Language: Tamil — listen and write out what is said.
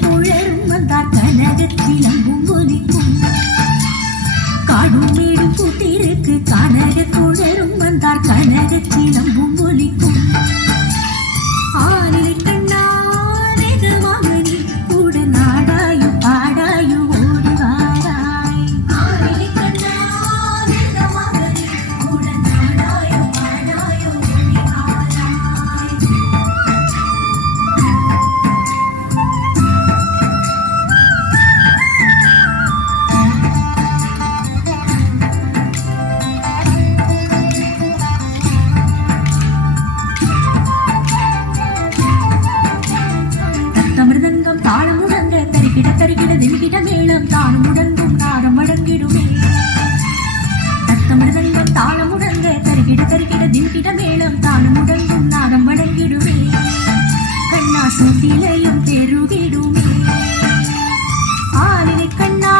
குழரும் வந்தார் கனகத்திலம்பும் ஒலிக்கும் காடும் மேடும் கூட்டிருக்கு கனக குழரும் வந்தார் கனகத்திலம்பும் ஒலிக்கும் ஆனிலை கண்ணா நெகமாக நீ கூட நாடாயும் பாடாயும் ஓடி வாராய் ஆனிலை கண்ணா நெகமாக நீ கூட நாடாயும் பாடாயும் ஓடி வாராய் மிருதங்கம் தாளம் முழங்க தரிகிட தரிகிட திரிகிட மேளம் தானம் முழங்கும் நாரம் முழங்கிடுமே தத்த மிருதங்கம் தாளம் முழங்க தரிகிட தரிகிட திரிகிட மேளம் தானம் முழங்கும் நாரம் முழங்கிடுமே கண்ணா சுத்திலையும் பெருகிடுமே ஆனிலை கண்ணா